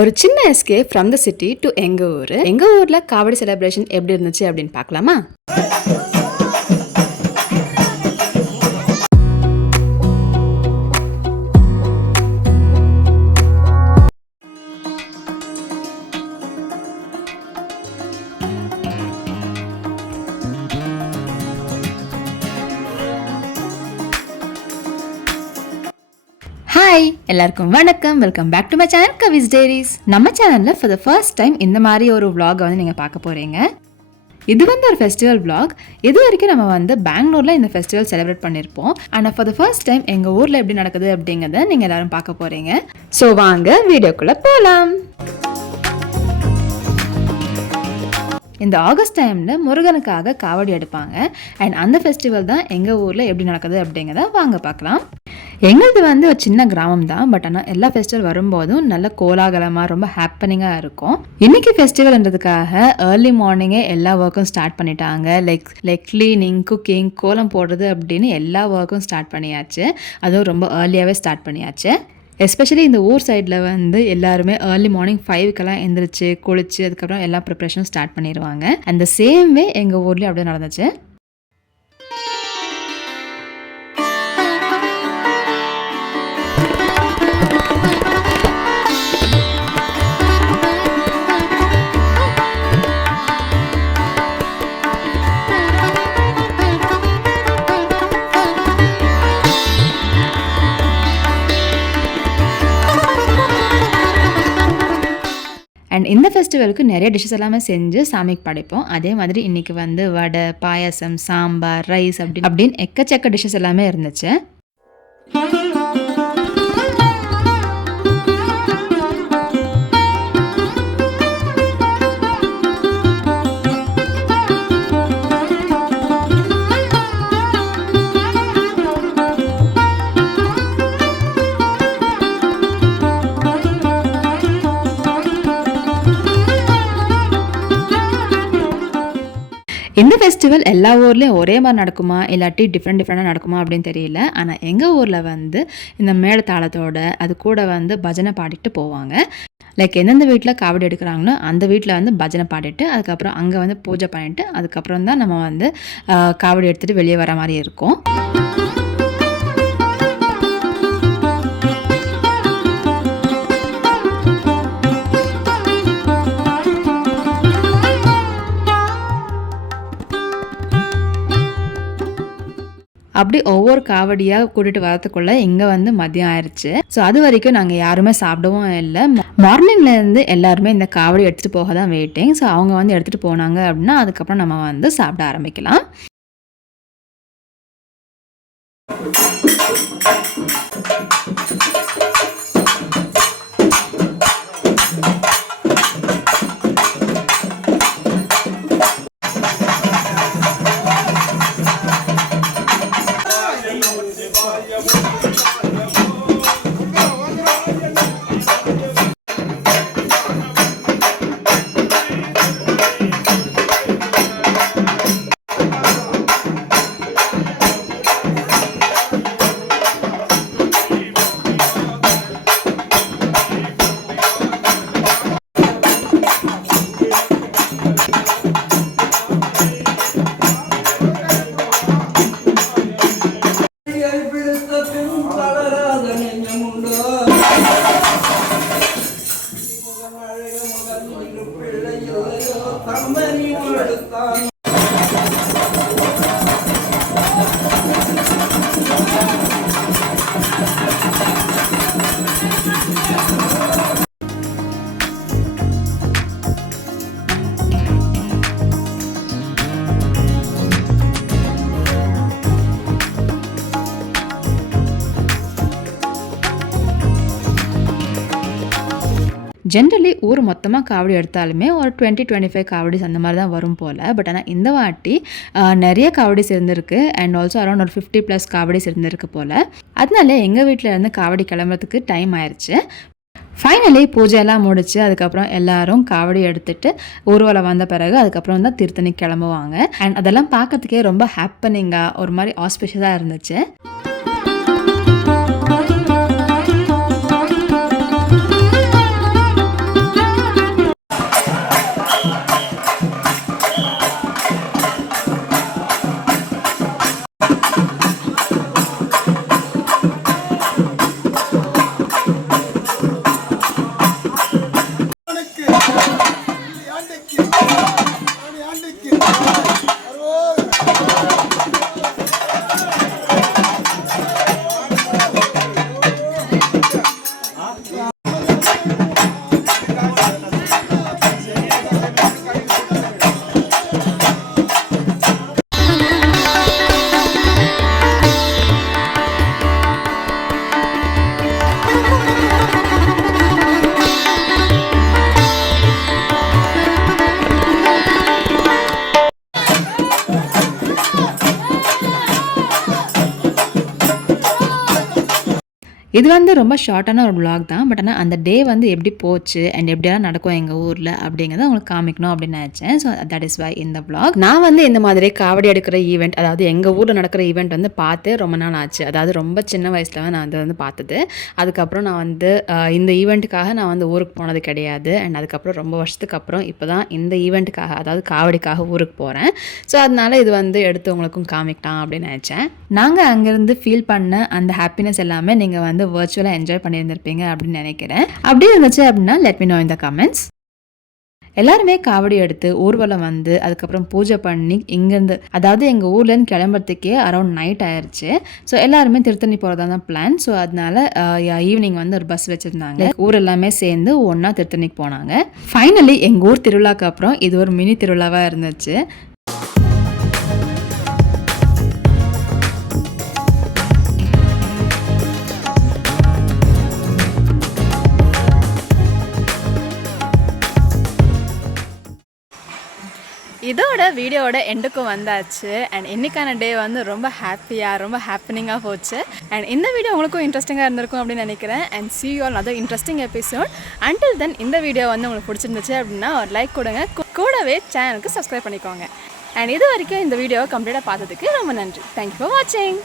ஒரு சின்ன escape from the city to எங்க ஊர்ல காவடி செலிப்ரேஷன் எப்படி இருந்துச்சு அப்படின்னு பார்க்கலாமா? ஹாய் எல்லாருக்கும் வணக்கம், welcome back to my channel Kavi's diaries. நம்ம சேனலில் ஃபார் த ஃபர்ஸ்ட் டைம் இந்த மாதிரி ஒரு vlog வந்து நீங்கள் பார்க்க போகிறீங்க. இது வந்து ஒரு ஃபெஸ்டிவல் vlog. இது வரைக்கும் நம்ம வந்து பெங்களூரில் இந்த ஃபெஸ்டிவல் செலிப்ரேட் பண்ணியிருப்போம். ஆனால் ஃபார் த ஃபர்ஸ்ட் டைம் எங்கள் ஊரில் எப்படி நடக்குது அப்படிங்கிறத நீங்கள் எல்லாரும் பார்க்க போகிறீங்க. ஸோ வாங்க வீடியோக்குள்ளே போகலாம். இந்த ஆகஸ்ட் டைமில் முருகனுக்காக காவடி எடுப்பாங்க. அண்ட் அந்த ஃபெஸ்டிவல் தான் எங்கள் ஊரில் எப்படி நடக்குது அப்படிங்கிறத வாங்க பார்க்கலாம். எங்களது வந்து ஒரு சின்ன கிராமம் தான், பட் ஆனால் எல்லா ஃபெஸ்டிவல் வரும்போதும் நல்ல கோலாகலமாக ரொம்ப ஹாப்பனிங்காக இருக்கும். இன்னைக்கு ஃபெஸ்டிவல்ன்றதுக்காக ஏர்லி மார்னிங்கே எல்லா ஒர்க்கும் ஸ்டார்ட் பண்ணிட்டாங்க. லைக் கிளீனிங், குக்கிங், கோலம் போடுறது அப்படின்னு எல்லா ஒர்க்கும் ஸ்டார்ட் பண்ணியாச்சு. அதுவும் ரொம்ப ஏர்லியாகவே ஸ்டார்ட் பண்ணியாச்சு. எஸ்பெஷலி இந்த ஊர் சைடில் வந்து எல்லாருமே ஏர்லி மார்னிங் 5க்கெல்லாம் எந்திரிச்சு குளிச்சு அதுக்கப்புறம் எல்லா ப்ரிப்ரேஷனும் ஸ்டார்ட் பண்ணிடுவாங்க. அந்த சேம் வே எங்கள் ஊர்லேயும் அப்படியே நடந்துச்சு. அண்ட் இந்த ஃபெஸ்டிவலுக்கு நிறைய டிஷ்ஷஸ் எல்லாமே செஞ்சு சாமிக்கு படைப்போம். அதே மாதிரி இன்றைக்கி வந்து வடை, பாயாசம், சாம்பார், ரைஸ் அப்படின்னு எக்கச்சக்க டிஷ்ஷஸ் எல்லாமே இருந்துச்சு. இந்த ஃபெஸ்டிவல் எல்லா ஊர்லேயும் ஒரே மாதிரி நடக்குமா இல்லாட்டி டிஃப்ரெண்ட்டாக நடக்குமா அப்படின்னு தெரியல. ஆனால் எங்கள் ஊரில் வந்து இந்த மேளதாளத்தோட அது கூட வந்து பஜனை பாடிட்டு போவாங்க. லைக் எந்தெந்த வீட்டில் காவடி எடுக்கிறாங்களோ அந்த வீட்டில் வந்து பஜனை பாடிட்டு அதுக்கப்புறம் அங்கே வந்து பூஜை பண்ணிவிட்டு அதுக்கப்புறம் தான் நம்ம வந்து காவடி எடுத்துகிட்டு வெளியே வர மாதிரி இருக்கும். அப்படி ஒவ்வொரு காவடியாக கூட்டிகிட்டு வரத்துக்குள்ளே இங்கே வந்து மதியம் ஆயிடுச்சு. ஸோ அது வரைக்கும் நாங்கள் யாருமே சாப்பிடவும் இல்லை. மார்னிங்லேருந்து எல்லாருமே இந்த காவடி எடுத்துகிட்டு போக தான் வெயிட்டிங். ஸோ அவங்க வந்து எடுத்துகிட்டு போனாங்க அப்படின்னா அதுக்கப்புறம் நம்ம வந்து சாப்பிட ஆரம்பிக்கலாம். ஜென்ரலி ஊர் மொத்தமாக காவடி எடுத்தாலுமே ஒரு 20-25 காவடிஸ் அந்த மாதிரி தான் வரும் போல். பட் ஆனால் இந்த வாட்டி நிறைய காவடிஸ் இருந்திருக்கு. அண்ட் ஆல்சோ அரௌண்ட் ஒரு 50+ காவடிஸ் இருந்திருக்கு போல். அதனால எங்கள் வீட்டில் இருந்து காவடி கிளம்புறதுக்கு டைம் ஆயிடுச்சு. ஃபைனலி பூஜையெல்லாம் முடிச்சு அதுக்கப்புறம் எல்லாரும் காவடி எடுத்துட்டு ஊர்வலம் வந்த பிறகு அதுக்கப்புறம் தான் திருத்தணி கிளம்புவாங்க. அண்ட் அதெல்லாம் பார்க்கறதுக்கே ரொம்ப ஹாப்பனிங்காக ஒரு மாதிரி ஆஸ்பிஷியஸாக இருந்துச்சு. இது வந்து ரொம்ப ஷார்ட்டான ஒரு vlog தான். பட் ஆனால் அந்த டே வந்து எப்படி போச்சு அண்ட் எப்படியெல்லாம் நடக்கும் எங்கள் ஊரில் அப்படிங்கிறத உங்களுக்கு காமிக்கணும் அப்படின்னு நினச்சேன். ஸோ தட் இஸ் வை இந்த vlog. நான் வந்து இந்த மாதிரி காவடி எடுக்கிற ஈவெண்ட், அதாவது எங்கள் ஊரில் நடக்கிற ஈவெண்ட் வந்து பார்த்து ரொம்ப நாள் ஆச்சு. அதாவது ரொம்ப சின்ன வயசில் நான் அதை வந்து பார்த்தது. அதுக்கப்புறம் நான் வந்து இந்த ஈவெண்ட்டுக்காக நான் வந்து ஊருக்கு போனது கிடையாது. அண்ட் அதுக்கப்புறம் ரொம்ப வருஷத்துக்கு அப்புறம் இப்போ தான் இந்த ஈவெண்ட்டுக்காக, அதாவது காவடிக்காக ஊருக்கு போகிறேன். ஸோ அதனால இது வந்து எடுத்து உங்களுக்கும் காமிக்கலாம் அப்படின்னு நினச்சேன். நாங்கள் அங்கேருந்து ஃபீல் பண்ண அந்த ஹாப்பினஸ் எல்லாமே நீங்கள் வந்து வர்ச்சுவலாக என்ஜாய் பண்ணியிருந்திருப்பீங்க அப்படின்னு நினைக்கிறேன். அப்படி இருந்துச்சு அப்படின்னா let me know in the comments. எல்லாருமே காவடி எடுத்து ஊர்வலம் வந்து அதுக்கப்புறம் பூஜை பண்ணி இங்கேருந்து, அதாவது எங்கள் ஊர்லேருந்து கிளம்புறதுக்கே அரௌண்ட் நைட் ஆயிடுச்சு. ஸோ எல்லாருமே திருத்தணி போகிறதா தான் பிளான். ஸோ அதனால ஈவினிங் வந்து ஒரு பஸ் வச்சுருந்தாங்க. ஊர் எல்லாமே சேர்ந்து ஒன்றா திருத்தணிக்கு போனாங்க. ஃபைனலி எங்கள் ஊர் திருவிழாக்கு அப்புறம் இது ஒரு மினி திருவிழாவாக இருந்துச்சு. இதோட வீடியோவோட எண்டுக்கும் வந்தாச்சு. அண்ட் இன்றைக்கான டே வந்து ரொம்ப ஹாப்பியாக, ரொம்ப ஹாப்பனிங்காக போச்சு. அண்ட் இந்த வீடியோ உங்களுக்கும் இன்ட்ரெஸ்டிங்காக இருந்திருக்கும் அப்படின்னு நினைக்கிறேன். And see you all another interesting episode. Until then, இந்த வீடியோ வந்து உங்களுக்கு பிடிச்சிருந்துச்சு அப்படின்னா ஒரு லைக் கொடுங்க, கூடவே சேனலுக்கு சப்ஸ்கிரைப் பண்ணிக்கோங்க. அண்ட் இது வரைக்கும் இந்த வீடியோவை கம்ப்ளீட்டாக பார்த்ததுக்கு ரொம்ப நன்றி. தேங்க்யூ ஃபார் வாட்சிங்.